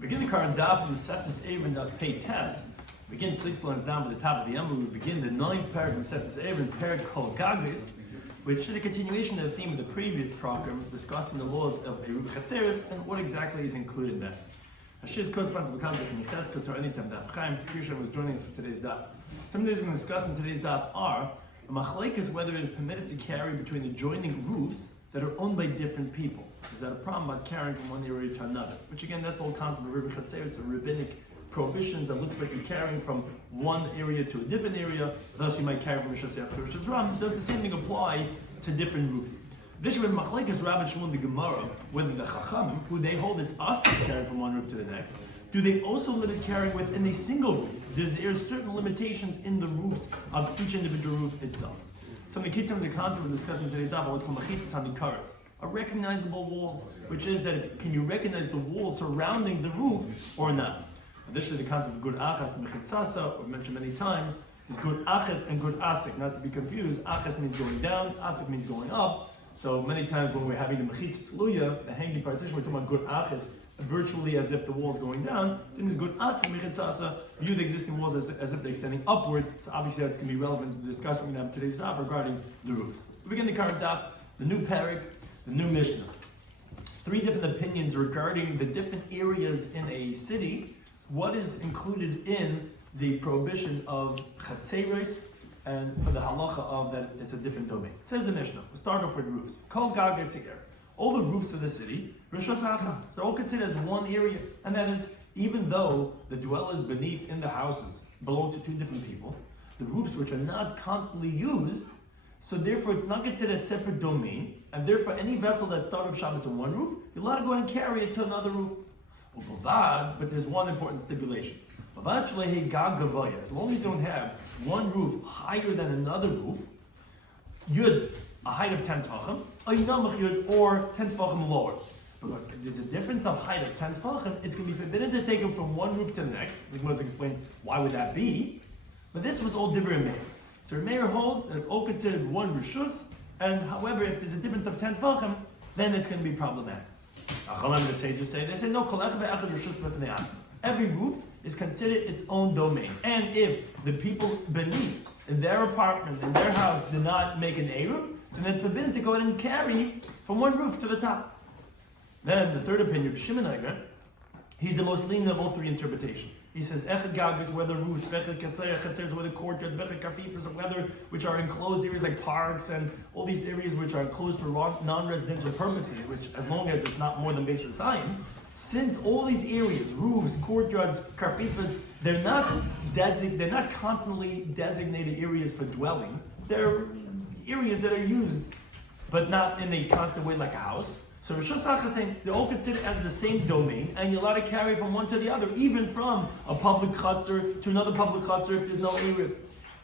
Begin the current Daf from Eruvin Daf Pei Tes. Begin 6 lines down by the top of the Yommi. We begin the 9th paragraph of Eruvin, Perek Kol Gagris, which is a continuation of the theme of the previous program, discussing the laws of Eruvin Chatzeris and what exactly is included in that. Hashish corresponds to the concept in Cheskel Torah Anytime Daf. Chaim Pirsha was joining us for today's Daf. Some of the things we're going to discuss in today's Daf are a machlek is whether it is permitted to carry between adjoining roofs that are owned by different people. Is that a problem about carrying from one area to another? Which again, that's the whole concept of Eruvin Chatzeris, so rabbinic prohibitions that looks like you're carrying from one area to a different area, thus you might carry from Rishas Yach to Rishas Ram. Does the same thing apply to different roofs? This is machlek is Rabbi Shloimy the Gemara, whether the Chachamim, who they hold it's us to carry from one roof to the next, do they also limit carrying within a single roof? There are certain limitations in the roofs of each individual roof itself. Some of the key terms of concept we're discussing in today's daf are what's called machitzas hamikaras, are recognizable walls, which is that can you recognize the walls surrounding the roof or not? Additionally, the concept of good achas and mechitzasa, we've mentioned many times, is good achas and good asik. Not to be confused, achas means going down, asik means going up. So many times when we're having the mechitzas tluya, the hanging partition, we're talking about good achas, virtually as if the wall is going down. Then there's good asik, mechitzasa, view the existing walls as if they're extending upwards. So obviously that's going to be relevant to the discussion we're going to have today's daf regarding the roofs. We begin the current daf, the new parak, the new Mishnah. 3 different opinions regarding the different areas in a city. What is included in the prohibition of chatzeros, and for the halacha of that it's a different domain. Says the Mishnah. We'll start off with roofs. Kol gager seir. All the roofs of the city, rishos achas, they're all considered as one area, and that is even though the dwellers beneath in the houses belong to 2 different people, the roofs which are not constantly used, so therefore it's not considered a separate domain, and therefore any vessel that started Shabbos on one roof, you're allowed to go and carry it to another roof. But there's one important stipulation. As long as you don't have one roof higher than another roof, yud, a height of 10 tefachim, or 10 tefachim lower. Because if there's a difference of height of 10 tefachim, it's going to be forbidden to take them from one roof to the next. We must explain why would that be. But this was all divrei meir. So Meir holds that it's all considered one rishus, and however, if there's a difference of 10 tefachim, then it's going to be problematic. They say no. Every roof is considered its own domain, and if the people beneath in their apartment, in their house, did not make an eruv, so then it's forbidden to go ahead and carry from one roof to the top. Then the third opinion, Shimon Eiger, he's the most lenient of all 3 interpretations. He says, Echad Gag is whether roofs, Echad Chatzeris, whether courtyards, Echad Kafifers, or whether which are enclosed areas like parks and all these areas which are enclosed for non-residential purposes, which as long as it's not more than basis sign, since all these areas, roofs, courtyards, Kafifers, they're not constantly designated areas for dwelling. They're areas that are used, but not in a constant way like a house. So Rishos Achas is saying they're all considered as the same domain, and you're allowed to carry from one to the other, even from a public chutzner to another public chutzner if there's no eruv.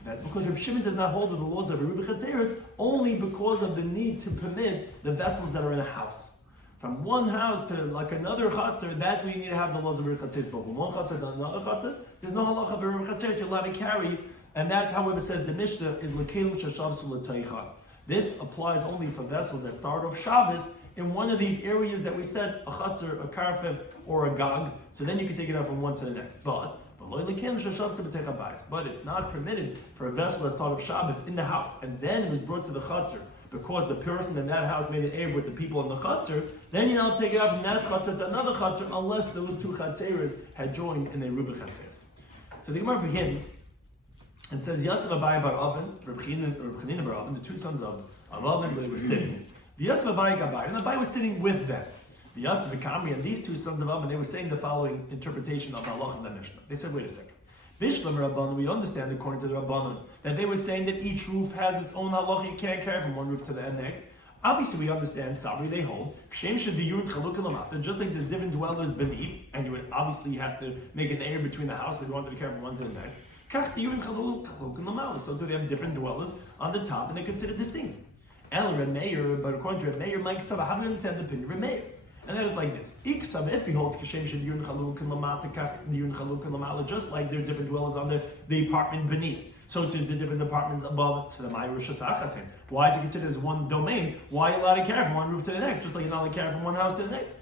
That's because Rabbi Shimon does not hold to the laws of Eruvin Chatzeris only because of the need to permit the vessels that are in a house. From one house to like another chutzner, that's where you need to have the laws of Eruvin Chatzeris. But from one chutzner to another chutzner, there's no halacha of Eruvin Chatzeris you're allowed to carry, and that, however, says the Mishnah is lekelim sheshavsu l'taycha. This applies only for vessels that start off Shabbos in one of these areas that we said, a chutzner, a karfev, or a gag, so then you can take it out from one to the next. But it's not permitted for a vessel that started Shabbos in the house, and then it was brought to the chutzner, because the person in that house made an eruv with the people in the chutzner, then you now take it out from that chutzner to another chutzner, unless those 2 chatzeros had joined in a Eruvin Chatzeris. So the Gemara begins, and says, Yosef Abai bar Oven, Reb Chanina bar Oven, the 2 sons of Oven, they were sitting. Yosef Abai Gabai, and Abai was sitting with them. Yosef Kamri and these 2 sons of Oven, they were saying the following interpretation of the halach of the Mishnah. They said, wait a second. Bishlam Rabbanon, we understand according to the Rabbanon, that they were saying that each roof has its own halach, you can't carry from one roof to the next. Obviously we understand, Sabri they hold, Kshem should be Yurut Chaluk Lamata, just like there's different dwellers beneath, and you would obviously have to make an air between the house if you wanted to carry from one to the next. So do they have different dwellers on the top and they're considered distinct. Meir, but according to Meir, Mike Saba, how do you understand the opinion of Meir? And that is like this. If he holds just like there's different dwellers on the apartment beneath, so there's the different apartments above, so the Ma'ir Rishos Achas. Why is it considered as one domain? Why are you allowed to carry from one roof to the next, just like you're not allowed to carry from one house to the next?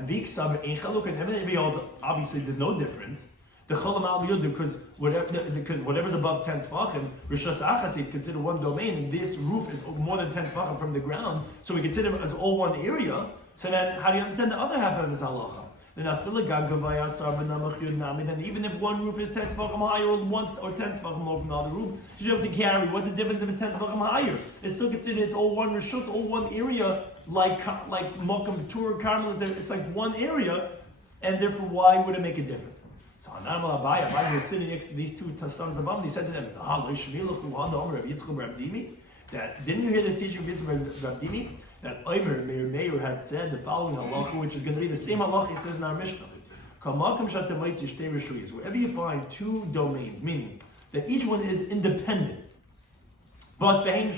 And the Iksav Ein Chaluk, and everything else, obviously there's no difference. The Cholam Al Biyud, because whatever's above 10 Tvachim, Rishas Achas is considered one domain, and this roof is more than 10 Tvachim from the ground, so we consider it as all one area. So then, how do you understand the other half of this halacha? Then even if one roof is 10 Tvachim higher or 10 Tvachim lower from the other roof, you should be able to carry. What's the difference if it's 10 Tvachim higher? It's still considered it's all one Rishus, all one area, like Mokum Tur Carmel is there. It's like one area, and therefore why would it make a difference? So Anam Abai was sitting next to these two sons of Am. He said to them, that didn't you hear this teaching of Rabbi Dimi? That Meir had said the following halacha, which is going to be the same halacha he says in our Mishnah. Wherever you find two domains, meaning that each one is independent, but they're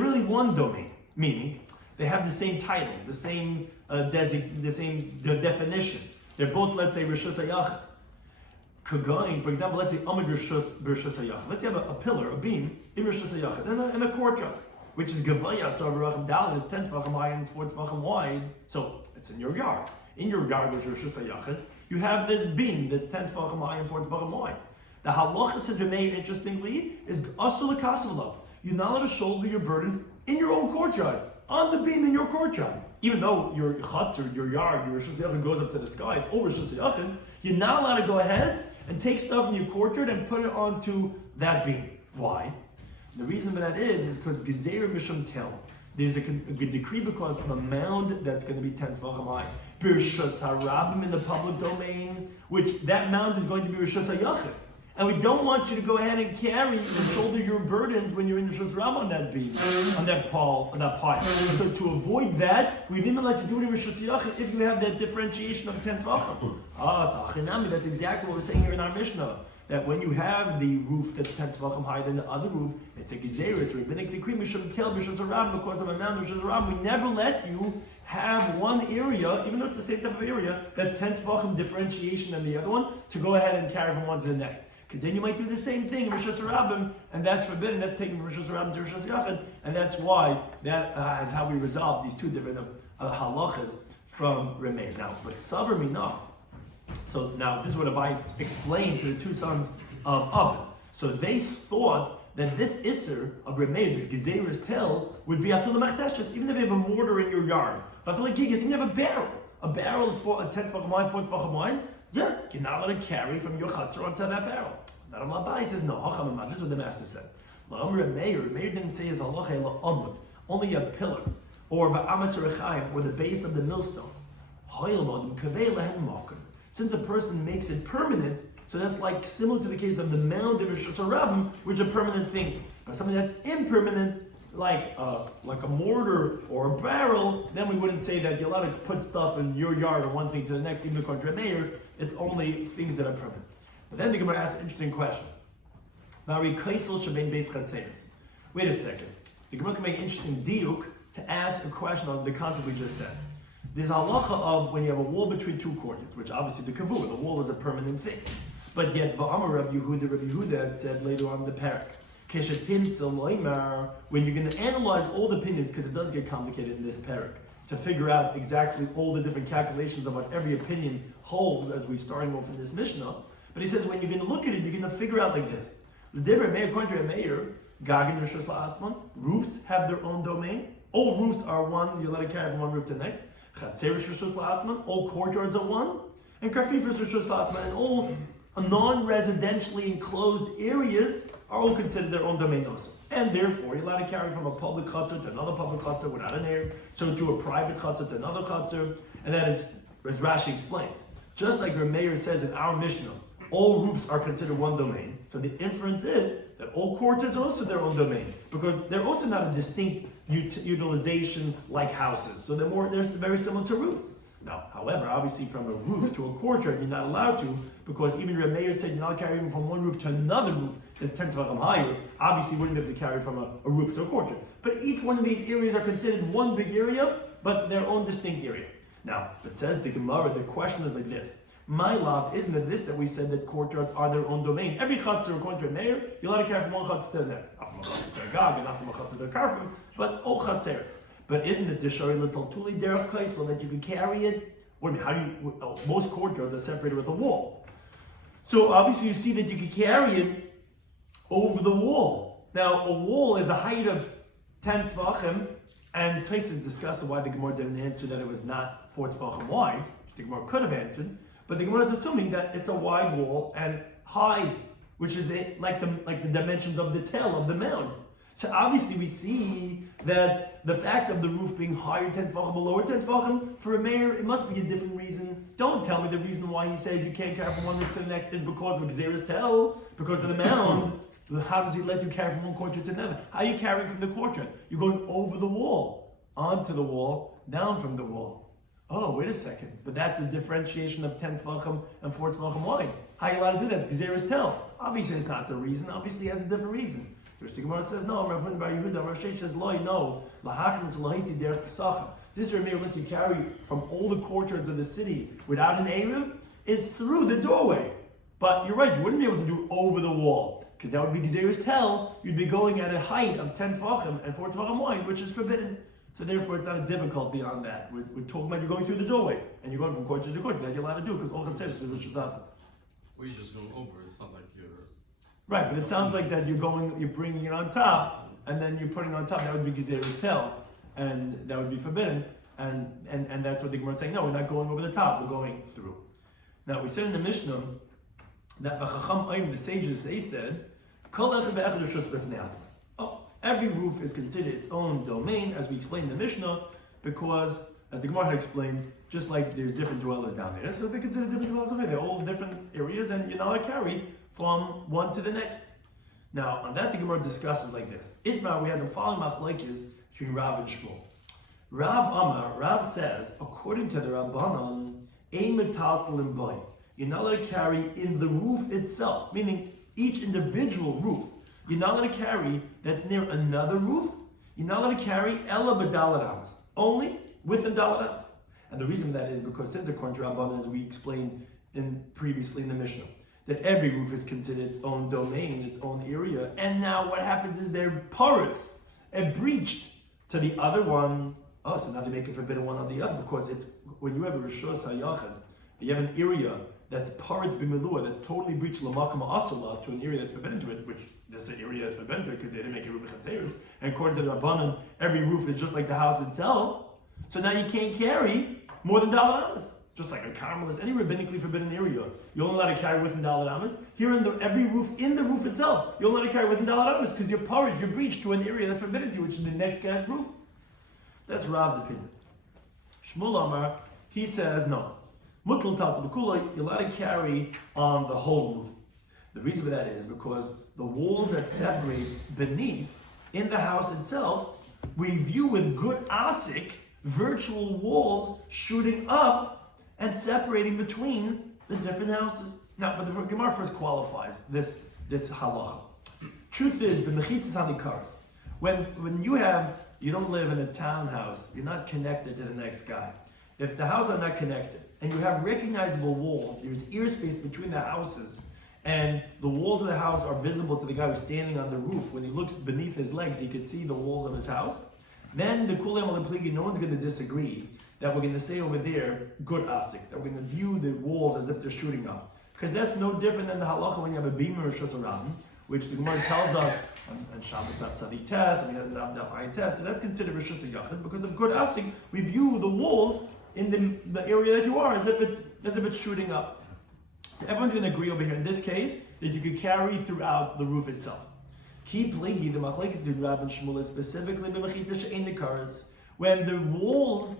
really one domain, meaning they have the same title, the same definition. They're both, let's say, Rishus HaYachid. Kagain, for example, let's say Amid Rishus HaYachid. Let's say you have a pillar, a beam, in Rishus HaYachid, in a courtyard, which is Gavaya, so Racham Dal is 10 Tvachim high and 4 Tvachim wide. So it's in your yard. In your yard, which is Rishus HaYachid, you have this beam that's 10 Tvachim high and 4 Tvachim wide. The halacha says made interestingly is Asur L'Kasavalav. You're not allowed to shoulder your burdens in your own courtyard, on the beam in your courtyard. Even though your chutzner, your yard, your Rishus HaYachid goes up to the sky, it's over Rishus HaYachid, you're not allowed to go ahead and take stuff in your courtyard and put it onto that beam. Why? The reason for that is because Gezer Mishum Tel. There's a decree because of a mound that's going to be 10 Tvachim high. Birshus HaRabim in the public domain, which that mound is going to be Rishus HaYachid. And we don't want you to go ahead and carry and shoulder your burdens when you're in the Rishus Ram on that beam, on that pile. So to avoid that, we didn't let you do it in Rishus Yachid if you have that differentiation of 10 Tvachim. That's exactly what we're saying here in our Mishnah. That when you have the roof that's 10 Tvachim higher than the other roof, it's a Gezer, it's a rabbinic decree, Mishum Tel Rishus Ram, because of a mountain Rishus Ram, we never let you have one area, even though it's the same type of area, that's 10 Tvachim differentiation than the other one, to go ahead and carry from one to the next. Because then you might do the same thing in Rishus Harabim, and that's forbidden. That's taken from Rishus Harabim to Rishus Yachid, and that's why that is how we resolve these two different halachas from Remei. Now, but Savar Minah. So now this is what Abai explained to the two sons of Oven. So they thought that this Isser of Remei, this Gezeir's Tel, would be Afilah Machteshes, even if you have a mortar in your yard. Afilah Gigas, even if you have a barrel. A barrel is for a 10 Tvachim wide, 4 Tvachim wide. Yeah, you're not allowed to carry from your chutzner onto that barrel. Now Rabbi says, no, this is what the master said. Meir didn't say his halacha amud, only a pillar, or or the base of the millstones. Since a person makes it permanent, so that's like similar to the case of the mound of Rishus Harabim, which is a permanent thing. But something that's impermanent, like a mortar or a barrel, then we wouldn't say that you're allowed to put stuff in your yard or one thing to the next, even according to Meir. It's only things that are permanent. But then the Gemara asks an interesting question. Wait a second. The Gemara's going to make an interesting diuk to ask a question on the concept we just said. There's a halacha of when you have a wall between two courtyards, which obviously the kavur, the wall is a permanent thing. But yet, Ba'amar Rabbi Yehuda had said later on in the parak, when you're going to analyze all the opinions, because it does get complicated in this parak, to figure out exactly all the different calculations of what every opinion holds as we're starting off in this Mishnah. But he says when you're going to look at it, you're going to figure out like this. The different Meir, according to Meir, Gagin Rishus La'atzman, roofs have their own domain. All roofs are one, you let it carry from one roof to the next. Chatzer Rishus La'atzman, all courtyards are one. And Kafif Rishus La'atzman, and all non-residentially enclosed areas are all considered their own domain also. And therefore, you're allowed to carry from a public chutzner to another public chutzner without an air, so to a private chutzner to another chutzner, and that is, as Rashi explains, just like Meir says in our Mishnah, all roofs are considered one domain, so the inference is that all courtyards are also their own domain, because they're also not a distinct utilization like houses, so they're very similar to roofs. Now, however, obviously from a roof to a courtyard, you're not allowed to, because even Meir said you're not carrying from one roof to another roof that's 10 Tvachim higher. Obviously, you wouldn't be able to carry from a roof to a courtyard. But each one of these areas are considered one big area, but their own distinct area. Now, it says the Gemara, the question is like this. My love, isn't it this that we said that courtyards are their own domain? Every chutzner, according to Meir, you're allowed to carry from one chutzner to the next. Not from a chutzner to a gag, and not from a chutzner to a karfim, but all chutzers. But isn't it the shari little tuli derech kaisel that you can carry it? What do you mean? How do you? Most courtyards are separated with a wall. So obviously you see that you can carry it over the wall. Now a wall is a height of 10 tvachim, and Tosfos discussed why the Gemara didn't answer that it was not 4 tvachim wide, which the Gemara could have answered. But the Gemara is assuming that it's a wide wall and high, which is like the dimensions of the tail of the mound. So obviously we see that the fact of the roof being higher 10 tvachim or lower 10 tvachim, for a mayor, it must be a different reason. Don't tell me the reason why he says you can't carry from one roof to the next is because of Xeris Tel, because of the mound. How does he let you carry from one courtyard to another? How are you carrying from the courtyard? You're going over the wall, onto the wall, down from the wall. Oh, wait a second. But that's a differentiation of 10 tvachim and 4 tvachim wide. How are you allowed to do that? It's Xeris Tel. Obviously it's not the reason. Obviously it has a different reason. Which the Gemara says, no, Rav Bar Yehuda, Rav Sheish says, no, this may let you carry from all the courtyards of the city without an Eruv is through the doorway. But you're right, you wouldn't be able to do over the wall, because that would be Gzeirus Tel. You'd be going at a height of 10 tvachim and 4 tvachim wide, which is forbidden. So therefore it's not a difficulty on that. We're talking about you're going through the doorway, and you're going from courtyard to courtyard. That you're allowed to do, because all Chatzers is Rishus Zafas. Or you're just going over, it's not like you're... Right, but it sounds like that you're bringing it on top, and then you're putting it on top. That would be Gzeirus Tel, and that would be forbidden. And that's what the Gemara is saying. No, we're not going over the top. We're going through. Now we said in the Mishnah that the sages they said, every roof is considered its own domain, as we explained in the Mishnah, because as the Gemara had explained, just like there's different dwellers down there, so they consider different dwellers over there. They're all different areas, and you're not allowed to carry from one to the next. Now, on that, the Gemara discusses like this. Itmar, we had the following machlokes between Rav and Shmuel. Rav says, according to the Rabbanan, ein metaltalin boy. You're not allowed to carry in the roof itself, meaning each individual roof. You're not allowed to carry that's near another roof. You're not allowed to carry ela b'dalat amos, only within dalat amos. And the reason for that is because since according to Rabbanan, as we explained previously in the Mishnah, that every roof is considered its own domain, its own area, and now what happens is they're porous and breached to the other one. Oh, so now they make it forbidden one on the other, because it's when you have a Rishos HaYachid, you have an area that's paritz b'milua, that's totally breached l'makam asala to an area that's forbidden to it, which this is an area that's forbidden to it because they didn't make it roof chatzeros. And according to the Rabbanan, every roof is just like the house itself. So now you can't carry more than dalat amos. Just like a carmelist, any rabbinically forbidden area, you're only allowed to carry within dalat amos. Here every roof in the roof itself, you're only allowed to carry within dalat amos because you're paritz, you're breached to an area that's forbidden to you, which is the next guy's roof. That's Rav's opinion. Shmuel Amar, he says no. Mutl Tata B'Kula, you're allowed to carry on the whole roof. The reason for that is because the walls that separate beneath in the house itself, we view with good asik virtual walls shooting up and separating between the different houses. Now, but the Gemara first qualifies this halacha. Truth is, the mechitzas hanikars. When you don't live in a townhouse, you're not connected to the next guy. If the houses are not connected, and you have recognizable walls, there's ear space between the houses, and the walls of the house are visible to the guy who's standing on the roof. When he looks beneath his legs, he can see the walls of his house. Then the kulam al-pligi, no one's going to disagree that we're going to say over there, good asik, that we're going to view the walls as if they're shooting up. Because that's no different than the halacha when you have a beamer or shusarabim, which the Gemara tells us on Shabbos Daf Tzadi Test, and we have Daf Ayin Test, so that's considered Rishus HaYachid, because of good asik, we view the walls in the area that you are as if it's shooting up. So everyone's going to agree over here in this case that you could carry throughout the roof itself. Keep pligi, the machlekes to Rav and Shmuel, specifically the mechita she'ein nikars, when the walls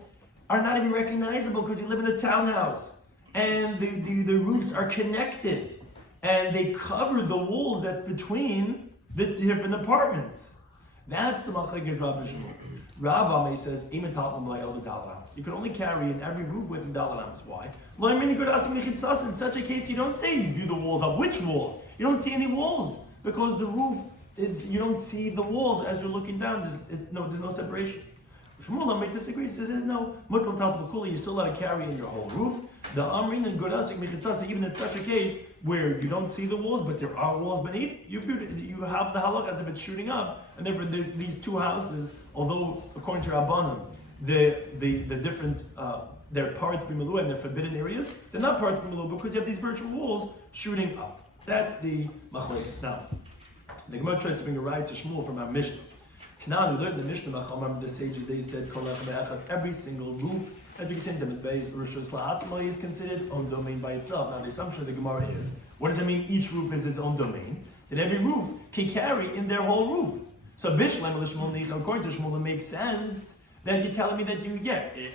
are not even recognizable because you live in a townhouse and the roofs are connected and they cover the walls that's between the different apartments. That's the machlekes Rav and Shmuel. Rav Ame says, you can only carry in every roof with dalat amos. Why? In such a case, you don't say you view the walls up. Which walls? You don't see any walls because the roof is. You don't see the walls as you're looking down. There's no separation. Shmuel Ame disagrees. Says there's no mutl tal b'kula. You're still allowed to carry in your whole roof. The Amrin and Godasik Mechitzasa, even in such a case where you don't see the walls, but there are walls beneath, you have the halach as if it's shooting up, and therefore there's these two houses, although according to Rabbanan, the different, they're parts b'milu and they're forbidden areas, they're not parts b'milu because you have these virtual walls shooting up. That's the machlekes. Now, the Gemara tries to bring a ride to Shmuel from our Mishnah. So now we learned in the Mishnah, remember the sages, they said, every single roof, as you can tell them, is considered its own domain by itself. Now the assumption of the Gemara is, what does it mean each roof is its own domain? That every roof can carry in their whole roof. So according to Shmuel, it makes sense that you're telling me that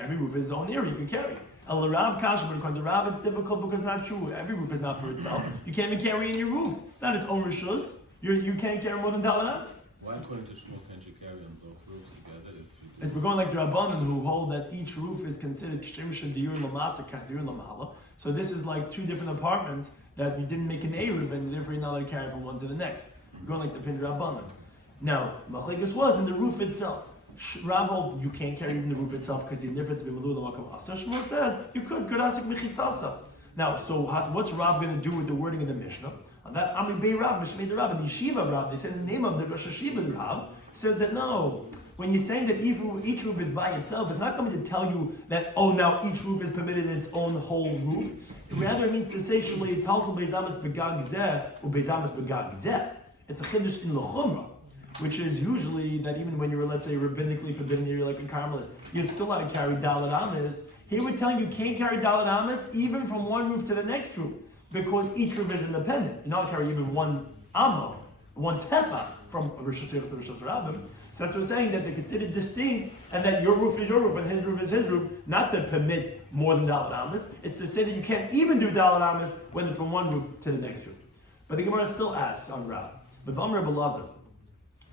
every roof is its own area, you can carry. El Rav Kasha, but according to Rav, it's difficult because it's not true. Every roof is not for itself. You can't even carry in your roof. It's not its own rishus. You can't carry more than $1. Why according to Shmuel can't you carry on both roofs together? We're going like the Rabbanan who hold that each roof is considered Shemsha Diur Lamata Kach Diur Lamala. So this is like two different apartments that you didn't make an Eruv and therefore you're not allowed to carry from one to the next. We're going like the Pin Rabbanan. Now, Machlekes was in the roof itself. Rav holds you can't carry even the roof itself because the difference between Malul and Makam Asa. Shmuel says you could Godasik Mechitzasa. Now, so what's Rav going to do with the wording of the Mishnah? On that Ami Bei Rav, Mishmei the Rav, and the Yeshiva Rav, they said the name of the Rosh Yeshiva Rav says that no, when you're saying that each roof is by itself, it's not coming to tell you that, oh, now each roof is permitted in its own whole roof. Rather, it means to say, Shalei Talchul Beisamas Begag Zeh, or Beisamas Begag Zeh. It's a Chiddush in L'chumra, which is usually that even when you're, let's say, rabbinically forbidden area like in Carmelis, you'd still want to carry Dalet Ames. Here we're telling you can't carry Dalet Ames even from one roof to the next roof, because each roof is independent. You're not carry even one Amo, one Tefach from Rosh Hashanah to Rosh Hashanah. So that's what we're saying, that they're considered distinct, and that your roof is your roof, and his roof is his roof, not to permit more than Dalet Ames. It's to say that you can't even do Dalet Ames when it's from one roof to the next roof. But the Gemara still asks on Rav. But V'amar Rabbi Lazar,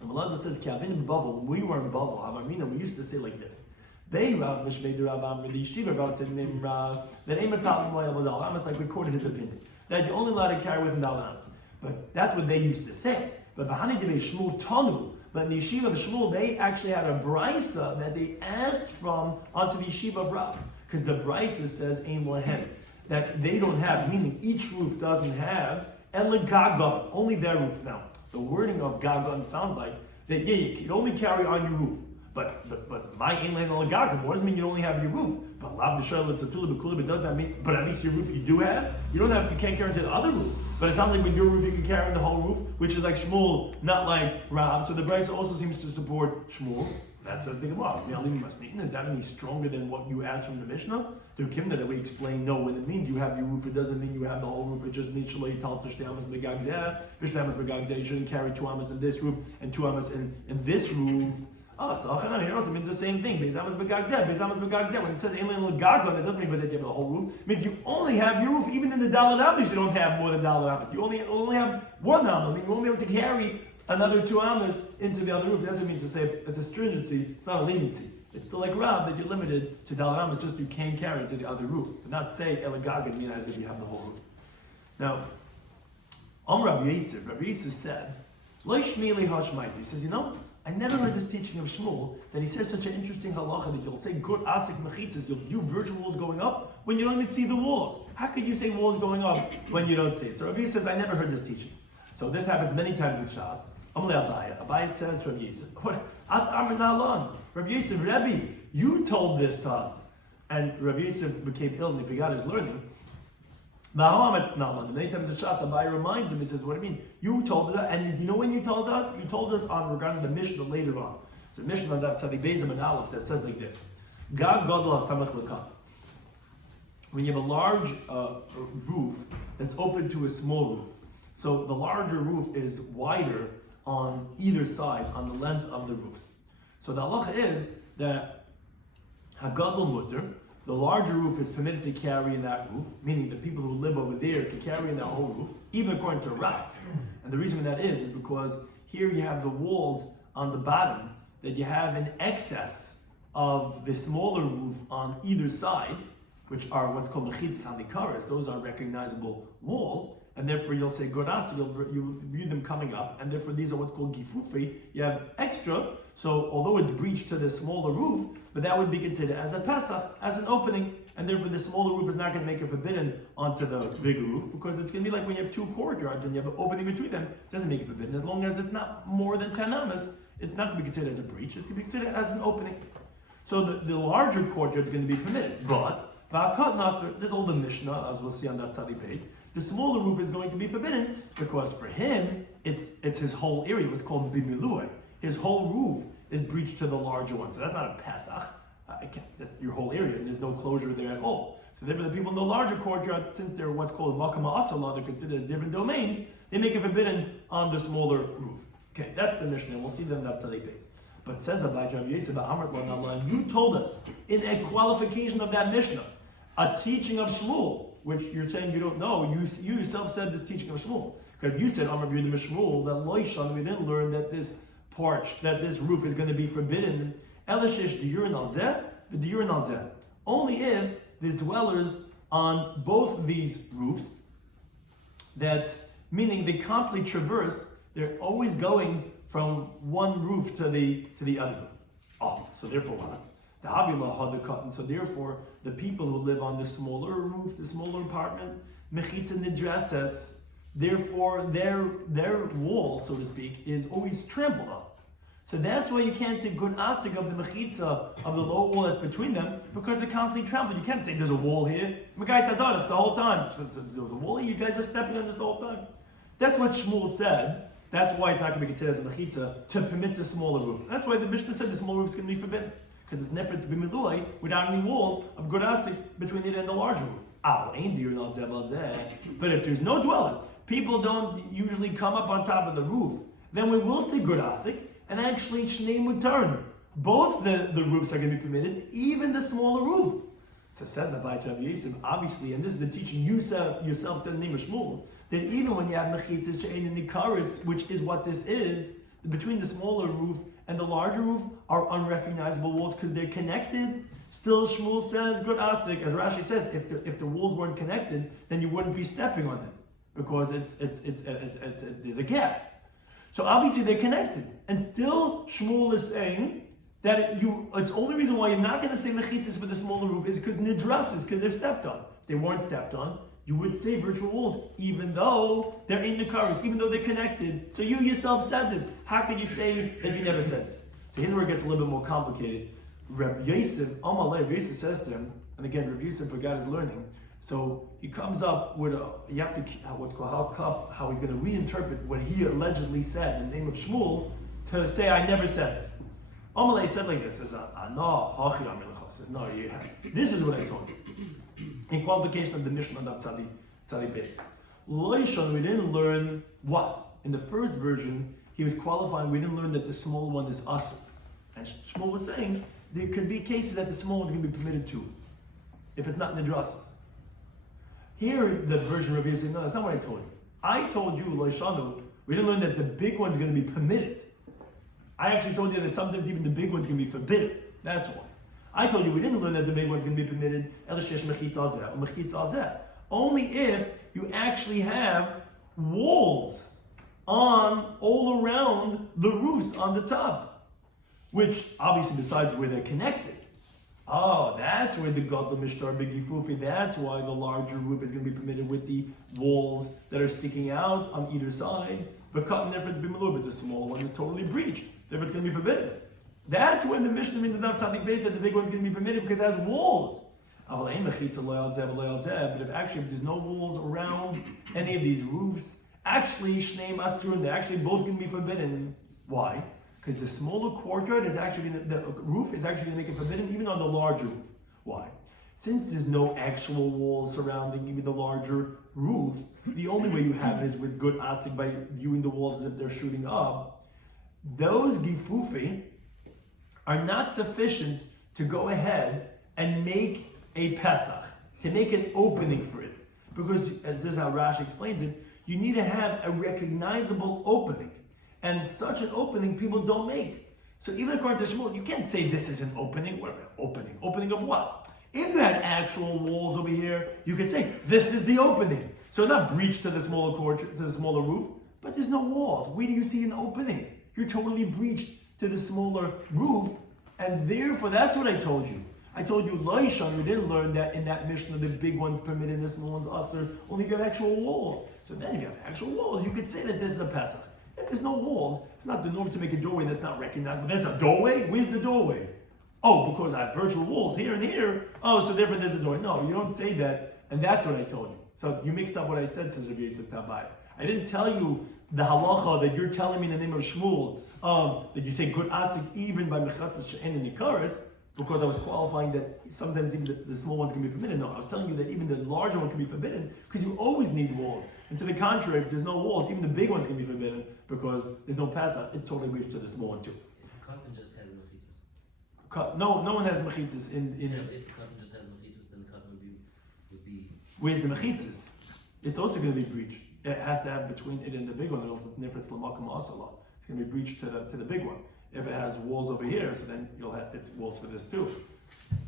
and Elazar says, Kavin in Bavel, when we were in Bavel, Hamarina, we used to say like this. They Rav Mishmei the Rav Amr, the Yeshiva Rav said name Rav, that Ema Talim Loyal Dalet Ames, like recorded his opinion. That you're only allowed to carry with Dalet Ames. But that's what they used to say. But V'hani Dibei Shmuel Tanu, but in the Yeshiva of Shmuel, they actually had a brisa that they asked from onto the Yeshiva of Rav. Because the brisa says Ein Lahem, that they don't have, meaning each roof doesn't have, Ela Gagon, only their roof. Now, the wording of Gagon sounds like that, you can only carry on your roof. But my Ein Lahem Ela Gagon, what does it mean you only have your roof? But Lab B'Shoyel L'Tatula B'Kula, but does that mean, but at least your roof you do have? You can't carry into the other roof. But it sounds like with your roof you can carry in the whole roof, which is like Shmuel, not like Rav. So the Brisa also seems to support Shmuel. That says the Gemara. Is that any stronger than what you asked from the Mishnah? The Kimna that we explain, no, when it means you have your roof, it doesn't mean you have the whole roof. It just means Shalei Tal Tishte Amas Begag Zeh, Tishte Amas Begag Zeh. You shouldn't carry 2 amas in this roof and 2 amas in this roof. Sachan here also means the same thing. Beisamas Begag Zeh, Beisamas Begag Zeh. When it says Ein Lahem Gagon, it doesn't mean that you have the whole roof. It means you only have your roof. Even in the Dalet Ames, you don't have more than Dalet Ames. You only have 1 amma. I mean, you won't be able to carry another 2 amas into the other roof. That's what it means to say it's a stringency. It's not a leniency. It's still like Rav that you're limited to Dalet Ames, just you can carry into the other roof. But not say Ela Gagon mean as if you have the whole roof. Now, Rabbi Yosef said, Lo Shmili Hashmaiti. He says, I never heard this teaching of Shmuel that he says such an interesting halacha that you'll say good asik mechitzas, you'll view virtual walls going up when you don't even see the walls. How could you say walls going up when you don't see? So Rabbi says, I never heard this teaching. So this happens many times in Shas. Abaye says to Rabbi Yosef, At Amr Nalon, Rabbi Yosef, Rabbi, you told this to us. And Rabbi Yosef became ill and he forgot his learning. Many times in Shas, Abaye reminds him, he says, what do you mean? You told us, and you know when you told us? You told us on regarding the Mishnah later on. So Mishnah on Daf Tzadik Beis and Aleph that says like this. Gag Gadol HaSamach L'Kam. When you have a large roof that's open to a small roof, so the larger roof is wider on either side, on the length of the roofs. So the halacha is that Hagadol Mutter, the larger roof is permitted to carry in that roof, meaning the people who live over there can carry in that whole roof, even according to Rav. And the reason that is because here you have the walls on the bottom that you have in excess of the smaller roof on either side, which are what's called mechitzas hanikaras. Those are recognizable walls, and therefore you'll say goras, you view them coming up, and therefore these are what's called gifufi. You have extra, so although it's breached to the smaller roof, but that would be considered as a Pesach, as an opening. and therefore the smaller roof is not going to make it forbidden onto the bigger roof, because it's going to be like when you have two courtyards and you have an opening between them, it doesn't make it forbidden. As long as it's not more than 10 amas, it's not going to be considered as a breach, it's going to be considered as an opening. So the larger courtyard is going to be permitted, but this is all the Mishnah, as we'll see on that tzadi page. The smaller roof is going to be forbidden because for him, it's his whole area, what's called bimilui. His whole roof is breached to the larger one. So that's not a Pesach. That's your whole area, and there's no closure there at all. So therefore the people in the larger courtyard, since they're what's called makama asala, they're considered as different domains, they make it forbidden on the smaller roof. Okay, that's the Mishnah. We'll see them in that tzaddik base. But says Rabbi Yosef, and you told us in a qualification of that Mishnah, a teaching of Shmuel, which you're saying you don't know. You yourself said this teaching of Shmuel, because you said Amar B'Yehuda Shmuel that Loishan, we didn't learn that this porch, that this roof is going to be forbidden. Elishish diurin alzeh, the diurin alzeh. Only if there's dwellers on both these roofs, that meaning they constantly traverse. They're always going from one roof to the other roof. Oh, so therefore what? The Havila had the cotton. So therefore, the people who live on the smaller roof, the smaller apartment, mechitza nidreses, therefore their wall, so to speak, is always trampled on. So that's why you can't say good asik of the mechitza of the low wall that's between them, because they're constantly trampled. You can't say there's a wall here. Magai tadadas the whole time. So there's a wall here. You guys are stepping on this the whole time. That's what Shmuel said. That's why it's not going to be considered as a mechitza to permit the smaller roof. That's why the Mishnah said the smaller roof is going to be forbidden, because it's nefretz b'milui without any walls of good asik between it and the larger roof. But if there's no dwellers, people don't usually come up on top of the roof, then we will see good asik, and actually shnei mutarn. Both the roofs are going to be permitted, even the smaller roof. So says Rabbi Yosef, obviously, and this is the teaching you yourself said in the name of Shmuel, that even when you have mechitzas she'ein and nikaris, which is what this is, between the smaller roof and the larger roof are unrecognizable walls because they're connected. Still, Shmuel says, good asik, as Rashi says, if the walls weren't connected, then you wouldn't be stepping on it because it's there's a gap. So obviously they're connected, and still Shmuel is saying that it's only reason why you're not going to say mechitzas for the smaller roof is because nidrasas, because they're stepped on. If they weren't stepped on, you would say virtual walls, even though they're in the cars, even though they're connected. So you yourself said this. How could you say that you never said this? So here's where it gets a little bit more complicated. Rabbi Yosef, Rabbi Yosef says to him, and again, Rabbi Yosef forgot his learning. So he comes up with you have to how he's going to reinterpret what he allegedly said in the name of Shmuel to say I never said this. Amalei said like this, says, no, you have. This is what I told you. In qualification of the Mishnah of Tzadi Beis. Loishon, we didn't learn what? In the first version, he was qualifying, we didn't learn that the small one is asr. And Shmuel was saying, there could be cases that the small one's going to be permitted too, if it's not nidrasas. Here, the version of Rabbi is saying, no, that's not what I told you. I told you, Loishanu, we didn't learn that the big one's going to be permitted. I actually told you that sometimes even the big one's going to be forbidden. That's why. I told you we didn't learn that the big one's going to be permitted. Only if you actually have walls on all around the roofs on the top, which obviously besides where they're connected. Oh, that's where the gadol mishtar begifufi. That's why the larger roof is going to be permitted with the walls that are sticking out on either side. But cotton difference b'melur, but the small one is totally breached. Therefore, it's going to be forbidden. That's when the Mishnah means enough tzaddik base that the big one's going to be permitted because it has walls. But if there's no walls around any of these roofs, actually shnei masturun, they're actually both going to be forbidden. Why? Because the smaller courtyard is actually the roof is actually going to make it forbidden even on the larger roof. Why? Since there's no actual walls surrounding even the larger roof, the only way you have it is with good asik by viewing the walls as if they're shooting up. Those gifufi are not sufficient to go ahead and make a Pesach, to make an opening for it. Because, as this is how Rashi explains it, you need to have a recognizable opening. And such an opening people don't make. So even according to Shmuel, you can't say this is an opening. What opening? Opening of what? If you had actual walls over here, you could say, this is the opening. So not breached to the smaller courtyard, to the smaller roof, but there's no walls. Where do you see an opening? You're totally breached to the smaller roof, and therefore that's what I told you. I told you, Loishan, we didn't learn that in that Mishnah, the big one's permitted and the small one's usher, only if you have actual walls. So then if you have actual walls, you could say that this is a Pesach. If there's no walls, it's not the norm to make a doorway that's not recognized. But there's a doorway? Where's the doorway? Oh, because I have virtual walls here and here. Oh, so therefore there's a doorway. No, you don't say that, and that's what I told you. So you mixed up what I said, says Rabbi Yosef Tabai. I didn't tell you the halacha that you're telling me in the name of Shmuel that you say good asik even by mechatzas she'en and nikaris, because I was qualifying that sometimes even the small ones can be permitted. No, I was telling you that even the larger one can be forbidden because you always need walls. And to the contrary, if there's no walls, even the big ones can be forbidden because there's no Pesach. It's totally reached to the small one too. Cotton just has mechitzas. No one has mechitzas in. If the cotton just has mechitzas, then the cotton would be. Where's the mechitzas? It's also going to be breached. It has to have between it and the big one, or else it's nifras l'makom asala. It's going to be breached to the big one. If it has walls over here, so then you'll have its walls for this too.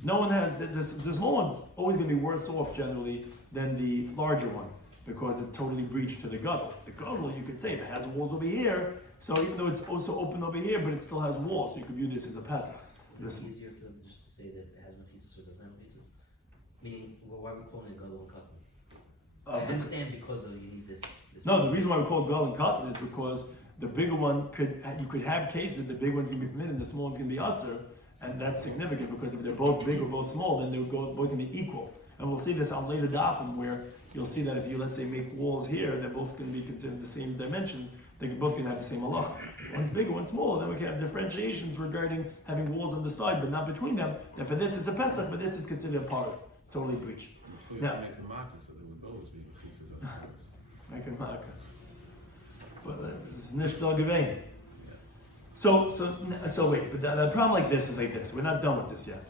No one has the small one's always going to be worse off generally than the larger one because it's totally breached to the gadol. The gadol, you could say, if it has walls over here, so even though it's also open over here, but it still has walls, so you could view this as a Pesach. It's easier for them to just say that it has mechitzas or doesn't have mechitzas. Meaning, why are we calling it gadol and cotton? I understand because of you need this. No, the reason why we call it gadol and cotton is because the bigger one you could have cases, the big one's going to be permitted, and the small one's going to be usher, and that's significant because if they're both big or both small, then they're both going to be equal. And we'll see this on later dafim where you'll see that if you, let's say, make walls here, they're both going to be considered the same dimensions, they're both going to have the same halacha. One's bigger, one's smaller, then we can have differentiations regarding having walls on the side, but not between them. And for this it's a Pesach, but this is considered a paris. It's totally breach. So you Now, can make a marker so there would always be mechitzas and paris. make a marker. But this is nishtag Eruvin. So wait, but the problem like this is like this. We're not done with this yet.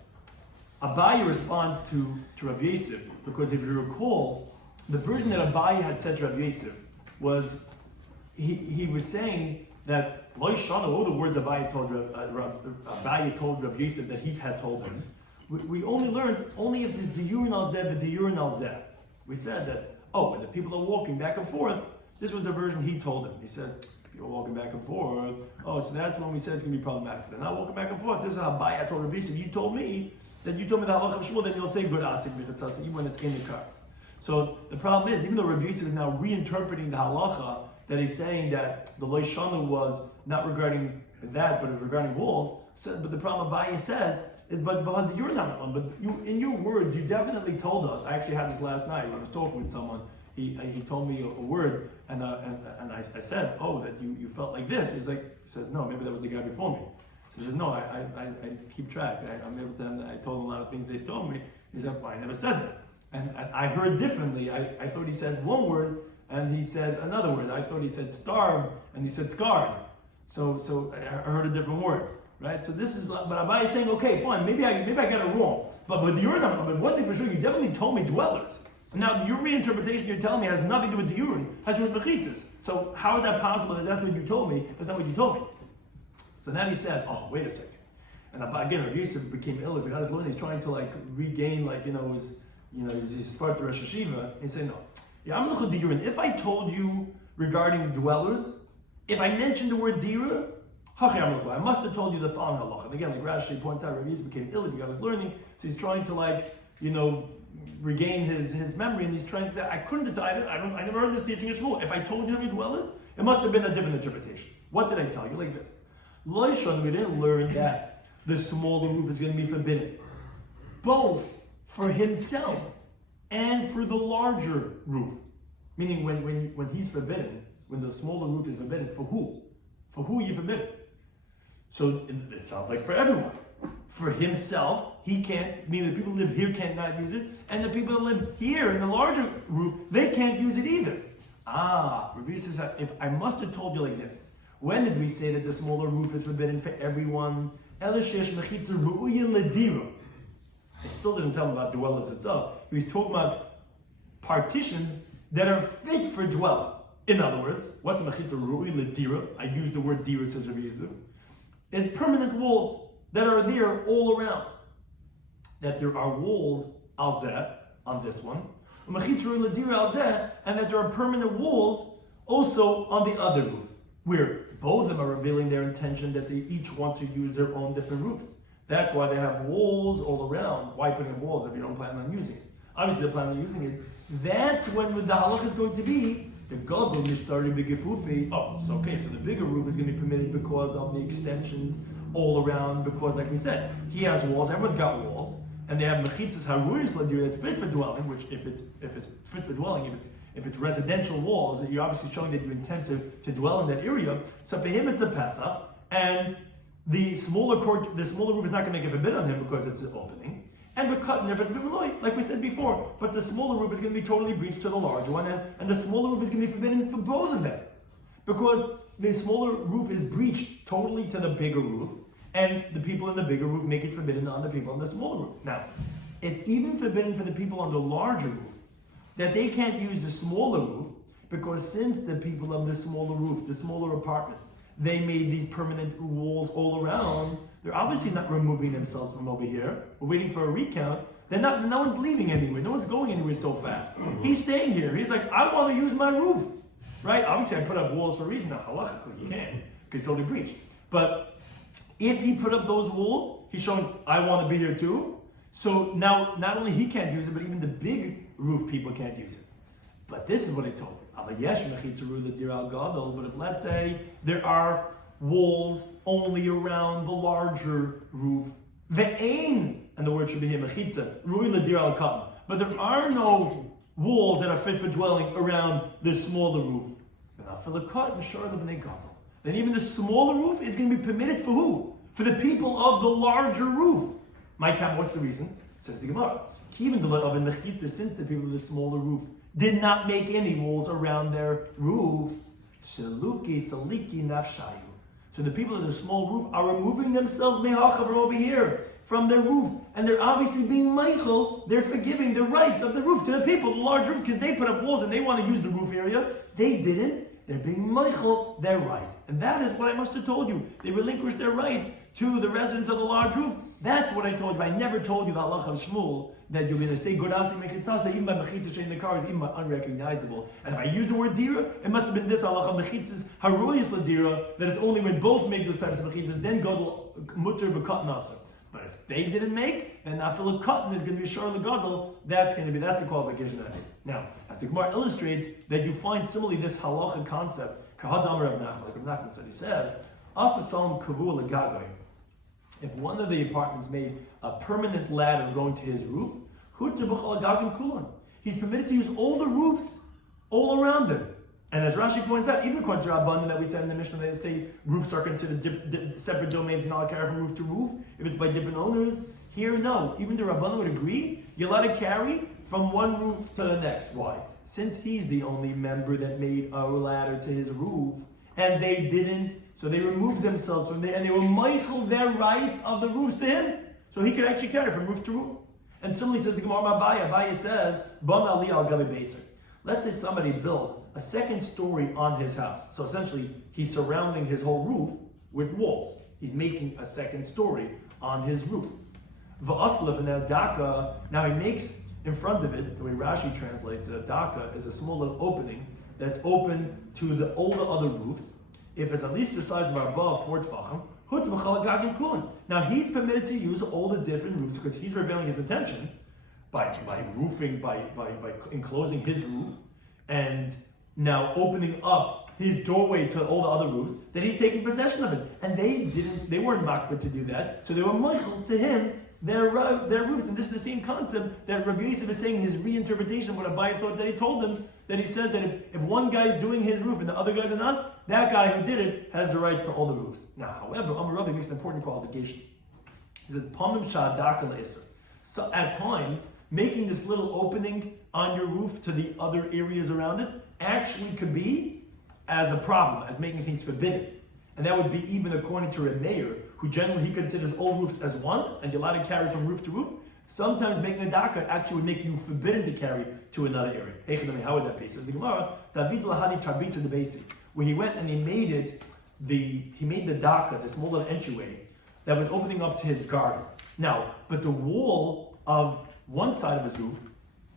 Abaye responds to Rabbi Yosef because if you recall, the version that Abaye had said to Rabbi Yosef was he was saying that Lo Shana, all the words Abaye told Rabbi Yosef that he had told him. We only learned only if this diyurin al zeh v'diyurin al zeh. We said that when the people are walking back and forth, this was the version he told him. He says, you're walking back and forth. Oh, so that's when we said it's going to be problematic. They're not walking back and forth. This is how Abaye told Rabbi Yosef. You told me the halacha of Shmuel, then you'll say good asik b'chatzasa even when it's in the cars. So the problem is, even though Rabbi Yosef is now reinterpreting the halacha, that he's saying that the Lo Shana was not regarding that, but it was regarding walls. So, but the problem Abaye says is, but you're not one. But you, in your words, you definitely told us. I actually had this last night when I was talking with someone. He told me a word, and I said, that you felt like this. He said, no, maybe that was the guy before me. So he said, no, I keep track. I'm able to. I told him a lot of things they told me. He said, well, I never said that, and I heard differently. I thought he said one word, and he said another word. I thought he said starved, and he said scarred. So I heard a different word, right? So this is, but Abaye is saying, okay, fine, maybe I got it wrong, but you're not. But one thing for sure, you definitely told me dwellers. Now, your reinterpretation you're telling me has nothing to do with the urine, has to do with mechitzas. So how is that possible that that's what you told me? That's not what you told me. So then he says, wait a second. And again, Rabbi Yosef became ill. If he got his learning, he's trying to regain his start to Rosh Hashiva. He said, no. Yeah, I'm looking at the urine. If I told you regarding dwellers, if I mentioned the word dira, I must have told you the following halacha. And again, like Rashi points out, Rabbi Yosef became ill. If he got his learning, so he's trying to regain his memory, and he's trying to say, I couldn't have died. I never heard this teaching in school. If I told you to be dwellers, it must have been a different interpretation. What did I tell you? Like this. Loishon, we didn't learn that the smaller roof is going to be forbidden, both for himself and for the larger roof. Meaning when he's forbidden, when the smaller roof is forbidden, for who? For who you forbidden? So it sounds like for everyone. For himself, he can't, meaning the people who live here can't not use it, and the people who live here in the larger roof, they can't use it either. Rabbi says, if I must have told you like this, when did we say that the smaller roof is forbidden for everyone? It still didn't tell him about dwellers itself. He was talking about partitions that are fit for dwelling. In other words, what's a mechitza ru'i ledira? I use the word dira, says Rabbi Yosef. Is permanent walls that are there all around. That there are walls al zeh on this one, and that there are permanent walls also on the other roof, where both of them are revealing their intention that they each want to use their own different roofs. That's why they have walls all around. Why putting up walls if you don't plan on using it? Obviously, they're planning on using it. That's when the halach is going to be the gadol mishtari b'gefufi. Oh, so okay, so the bigger roof is going to be permitted because of the extensions all around. Because, like we said, he has walls. Everyone's got walls, and they have mechitzas haruyos ladir that's fit for dwelling. Which, if it's fit for dwelling, if it's residential walls, you're obviously showing that you intend to dwell in that area. So for him, it's a Pesach, and the smaller roof is not going to give a bid on him because it's an opening. And we're cutting if it's a bit like we said before. But the smaller roof is going to be totally breached to the larger one, and the smaller roof is going to be forbidden for both of them. Because the smaller roof is breached totally to the bigger roof, and the people in the bigger roof make it forbidden on the people on the smaller roof. Now, it's even forbidden for the people on the larger roof, that they can't use the smaller roof, because since the people of the smaller roof, the smaller apartment, they made these permanent walls all around, they're obviously not removing themselves from over here. We're waiting for a recount. No one's leaving anywhere. No one's going anywhere so fast. He's staying here. He's like, I want to use my roof. Right? Obviously, I put up walls for a reason. Now, halachically, he can't, because it's totally breached. But if he put up those walls, he's showing, I want to be here too. So now, not only he can't use it, but even the big roof people can't use it. But this is what I told him. But if, let's say, there are walls only around the larger roof, ve'ein, and the word should be here, mechitza, rui l'dir al katan. But there are no walls that are fit for dwelling around the smaller roof. Then even the smaller roof is going to be permitted for who? For the people of the larger roof. My time, what's the reason? Says the Gemara. Since the people of the smaller roof did not make any walls around their roof, so the people of the small roof are removing themselves mehachav from over here, from their roof, and they're obviously being meichel, they're forgiving the rights of the roof to the people of the large roof, because they put up walls and they want to use the roof area. They didn't. They're being meichel their rights. And that is what I must have told you. They relinquished their rights to the residents of the large roof. That's what I told you. I never told you the halach of Shmuel, that you're going to say Godasi Mechitzasa, even by Mechitza in the car is even by unrecognizable. And if I use the word Dira, it must have been this halach of Mechitzas Haroyis Ladira, that it's only when both make those types of Mechitzas, then Gadol Mutter B'Kat Nasa. But if they didn't make, then Nafil Katan is going to be Shar L'Gadol, that's the qualification that I made. Now, as the Gemara illustrates, that you find similarly this halacha concept, Kahadam Rav Nachman, like Rav Nachman said, he says, Asa Salam Kavu L'Gagoy. If one of the apartments made a permanent ladder going to his roof, he's permitted to use all the roofs all around them. And as Rashi points out, even according to Rabbanan that we said in the Mishnah, they say roofs are considered separate domains, you're not allowed to carry from roof to roof. If it's by different owners, here no. Even the Rabbanan would agree, you're allowed to carry from one roof to the next. Why? Since he's the only member that made a ladder to his roof, and they didn't, so they removed themselves from there, and they were meichel their rights of the roofs to him, so he could actually carry from roof to roof. And similarly says the Gemara Abaye says, Ban Ali al Gabi Basic. Let's say somebody builds a second story on his house. So essentially, he's surrounding his whole roof with walls. He's making a second story on his roof. V'aslef and daka. Now he makes in front of it, the way Rashi translates it, a daka is a small little opening that's open to all the other roofs. If it's at least the size of our above 4 tefachim, now he's permitted to use all the different roofs because he's revealing his intention by roofing, by enclosing his roof, and now opening up his doorway to all the other roofs, that he's taking possession of it. And they weren't makbid to do that, so they were meichel to him their roofs. And this is the same concept that Rabbi Yosef is saying, his reinterpretation of what Abaye thought that he told them, that he says that if one guy's doing his roof and the other guys are not, that guy who did it has the right to all the roofs. Now, however, Amar Ravi makes an important qualification. He says, Pamim sha'adaka le'eser. So at times, making this little opening on your roof to the other areas around it actually could be as a problem, as making things forbidden. And that would be even according to a mayor, who generally he considers all roofs as one, and you're allowed to carry from roof to roof. Sometimes making a daka actually would make you forbidden to carry to another area. How would that be? So the Gemara, David lahani tarbitza the basic, where he went and he made the daka, the small little entryway, that was opening up to his garden. Now, but the wall of one side of his roof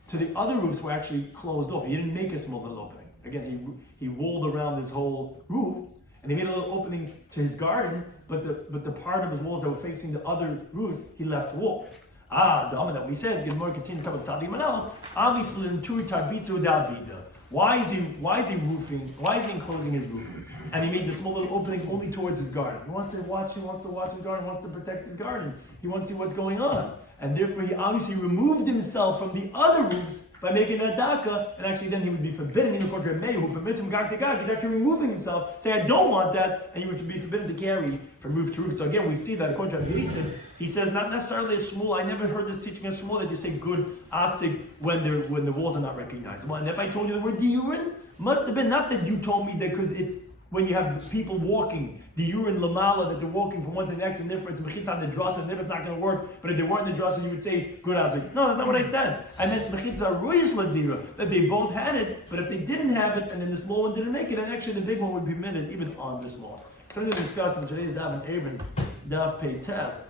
to the other roofs were actually closed off. He didn't make a small little opening. Again, he walled around his whole roof, and he made a little opening to his garden, but the part of his walls that were facing the other roofs, he left wall. The Amar that we says, get more continued about Tzadi Manal, obviously in Turi Tarbitu Davida. Why is he roofing? Why is he enclosing his roof? And he made this small little opening only towards his garden. He wants to watch his garden, wants to protect his garden. He wants to see what's going on. And therefore he obviously removed himself from the other roofs by making that daka, and actually then he would be forbidden, even according to Rabbi who permits him gag to gag, he's actually removing himself, saying I don't want that, and you would be forbidden to carry from roof to roof. So again, we see that according to Rabbi Yisrael, he says not necessarily at Shmuel, I never heard this teaching at Shmuel that you say good asig when the walls are not recognizable. And if I told you the word diurin, must have been not that you told me that because it's when you have people walking, the urine lamala, that they're walking from one to the next, and therefore it's mechitza on the drasa, and if it's not going to work, but if they weren't in the drasa, you would say, good asik. No, that's not what I said. I meant mechitza ruyas ladira, that they both had it, but if they didn't have it, and then the small one didn't make it, then actually the big one would be permitted even on the small. So we're going to discuss in today's Daf Eruvin Daf Pei Test.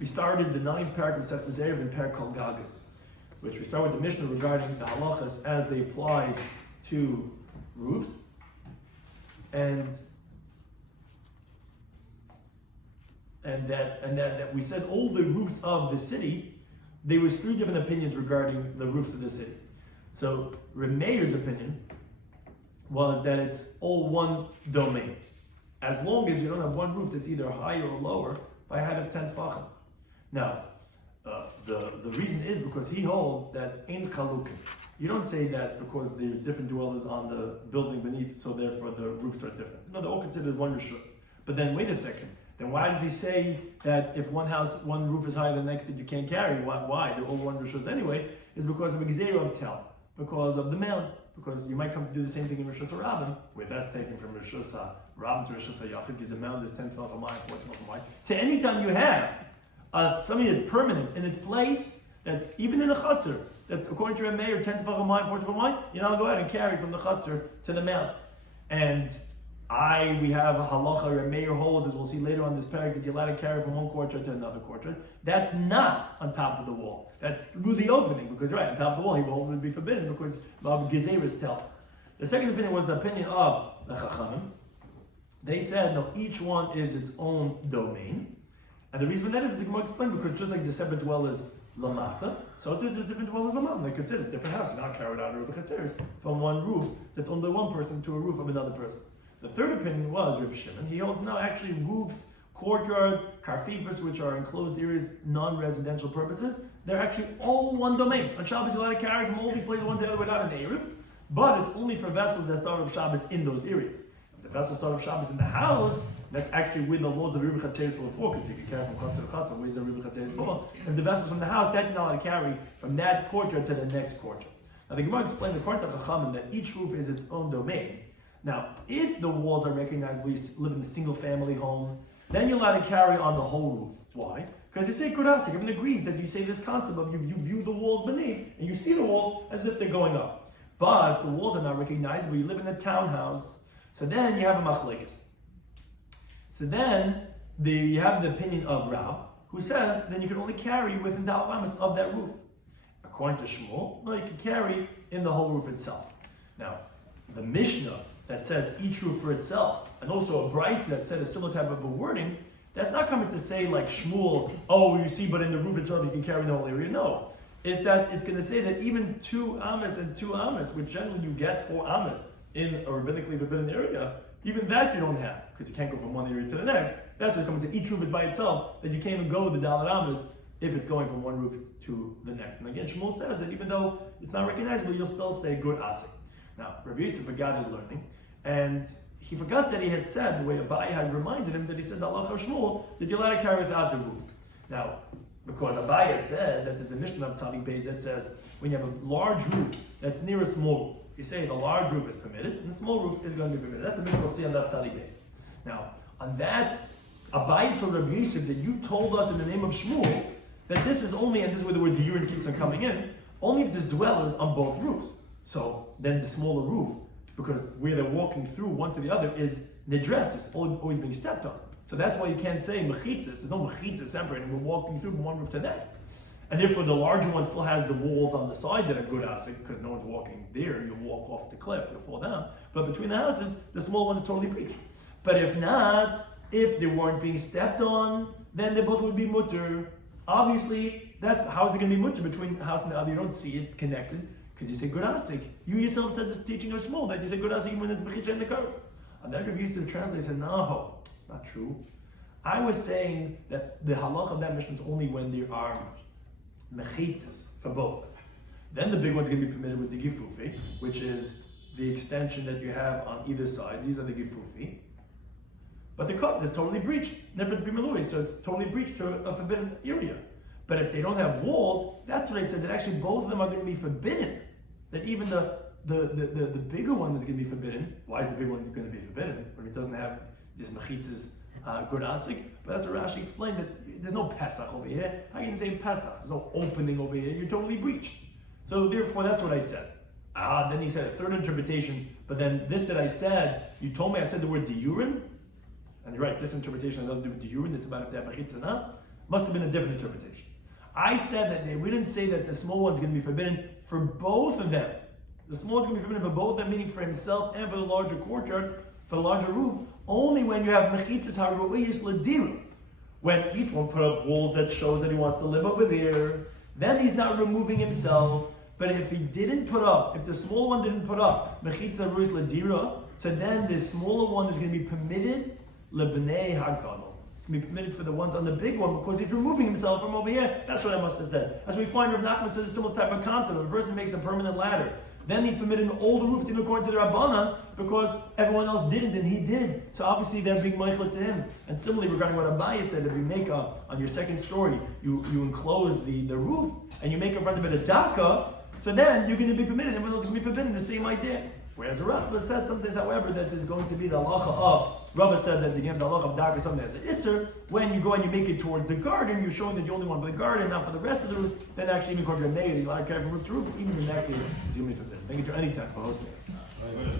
We started the 9th parak of Seftes Eruvin parak called Gagas, which we start with the Mishnah regarding the halachas as they apply to roofs. And that we said all the roofs of the city, there was 3 different opinions regarding the roofs of the city. So Reb Meir's opinion was that it's all one domain, as long as you don't have one roof that's either higher or lower by a height of 10 tefachim. Now, the reason is because he holds that in chalukin. You don't say that because there's different dwellers on the building beneath, so therefore the roofs are different. No, they're all considered one rishus. But then wait a second. Then why does he say that if one roof is higher than the next that you can't carry? Why? They're all one rishus anyway. Is because of a gezeira of tel, because of the mound. Because you might come to do the same thing in Rishus Rabin, where that's taken from Rishus Rabin to Rishus Yachid, because the mound is 10 tefachim of mine, 14 of mine. So anytime you have something that's permanent in its place, that's even in a chutzner, that according to Reb Meir, 10 tefachim of mine, 14 of mine, you're not going to go ahead and carry from the chutzner to the mount. And we have a halacha, Reb Meir holds, as we'll see later on this parak, that you're allowed to carry from one courtyard to another courtyard. That's not on top of the wall. That's through the opening, because right, on top of the wall, he would be forbidden because of Gezerah's tel. The second opinion was the opinion of the Chachamim. They said, no, each one is its own domain. And the reason for that is the Gemara explained, because just like the separate dwellers lamata, so there's different dwellers lamata. They consider different houses, not carried out over the chatzeres from one roof that's owned by one person to a roof of another person. The third opinion was Reb Shimon. He holds no, actually roofs, courtyards, karfifas, which are enclosed areas, non-residential purposes, they're actually all one domain. On Shabbos, you're allowed to carry from all these places one to the other without an Eruv, but it's only for vessels that start of Shabbos in those areas. If the vessels start of Shabbos in the house, that's actually with the laws of Eruvin Chatzeres for, because you can carry from Chatzer to Chatzer, where's the Eruvin Chatzeres for? If the vessel's from the house, that you're not allowed to carry from that courtyard to the next courtyard. Now the Gemara explained the Kwarta Chachamim that each roof is its own domain. Now, if the walls are recognizable, you live in a single family home, then you're allowed to carry on the whole roof. Why? Because it's sacred asik. Everyone agrees that you say this concept of you view the walls beneath, and you see the walls as if they're going up. But if the walls are not recognizable, you live in a townhouse, so then you have a machlekes. So then you have the opinion of Rab, who says then you can only carry within the alamas of that roof. According to Shmuel, no, you can carry in the whole roof itself. Now, the Mishnah that says each roof for itself, and also a brisa that said a similar type of a wording, that's not coming to say like Shmuel, oh, you see, but in the roof itself you can carry in the whole area. No. It's going to say that even 2 amas and 2 amas, which generally you get 4 amas in a rabbinically forbidden area, even that you don't have, because you can't go from one area to the next. That's what comes to each roof is by itself, that you can't even go with the dalet amas if it's going from one roof to the next. And again, Shmuel says that even though it's not recognizable, you'll still say good asik. Now, Rabbi Yosef forgot his learning, and he forgot that he had said, the way Abai had reminded him, that he said, Allah Shmuel, that you're allowed to carry without the roof. Now, because Abai had said that there's a Mishnah of Tzadik Beis that says, when you have a large roof that's near a small roof, you say the large roof is permitted, and the small roof is going to be permitted. That's a Mishnah we'll see on that Tzadik Beis. Now, on that, Abai told Rabbi Yosef that you told us in the name of Shmuel, that this is only, and this is where the word diurin keeps on coming in, only if there's dwellers on both roofs. So then the smaller roof, because where they're walking through one to the other is nidres, it's always being stepped on. So that's why you can't say mechitzas, there's no mechitzas separating, we're walking through from one roof to the next. and therefore the larger one still has the walls on the side that are good asik, because no one's walking there, you'll walk off the cliff, you'll fall down. But between the houses, the small one is totally breached. But if not, if they weren't being stepped on, then they both would be mutter. Obviously, that's how is it going to be mutter between the house and the other? You don't see it's connected, because you say good asik. You yourself said this teaching of small, that you say good asik when it's bechitza in the cars. And then Rabbi used to translate and said, no, it's not true. I was saying that the halach of that mission is only when there are mechitzas for both. Then the big one's going to be permitted with the gifufi, which is the extension that you have on either side. These are the gifufi. But the cup is totally breached. Never to be malui, so it's totally breached to a forbidden area. But if they don't have walls, that's what I said, that actually both of them are going to be forbidden. That even the bigger one is going to be forbidden. Why is the big one going to be forbidden? When it doesn't have this mechitzas good asik. But that's what Rashi explained, that there's no Pesach over here. How can you say Pesach? There's no opening over here. You're totally breached. So therefore, that's what I said. Then he said a third interpretation. But then this that I said, you told me I said the word diurin. And you're right, this interpretation has nothing to do with diurin. It's about if they have mechitza now. Must have been a different interpretation. I said that we didn't say that the small one's going to be forbidden for both of them. The small one's going to be forbidden for both of them, meaning for himself and for the larger courtyard, for the larger roof, only when you have mechitzas haru'iyis ladira. When each one put up walls that shows that he wants to live over there, then he's not removing himself. But if he didn't put up, if the small one didn't put up mechitza haru'iyis ladira, so then the smaller one is going to be permitted lebnei hagadol. It's going to be permitted for the ones on the big one because he's removing himself from over here. That's what I must have said. As we find Rav Nachman says a similar type of concept. If a person makes a permanent ladder, then he's permitted an older roof even according to the Rabbanan because everyone else didn't and he did. So obviously they're being meichel to him. And similarly regarding what Abaye said, if you make on your second story, you enclose the roof and you make in front of it a daka, so then you're going to be permitted, everyone else is going to be forbidden, the same idea. Whereas the Rambam said something, however, that there's going to be the halacha of, Rava said that you have the halacha of daka, something that's an isser, when you go and you make it towards the garden, you're showing that you only want for the garden, not for the rest of the roof, then actually even according to the negative, you like to have roof to roof, even in that case, it's going to be forbidden. Thank you to any time for hosting us.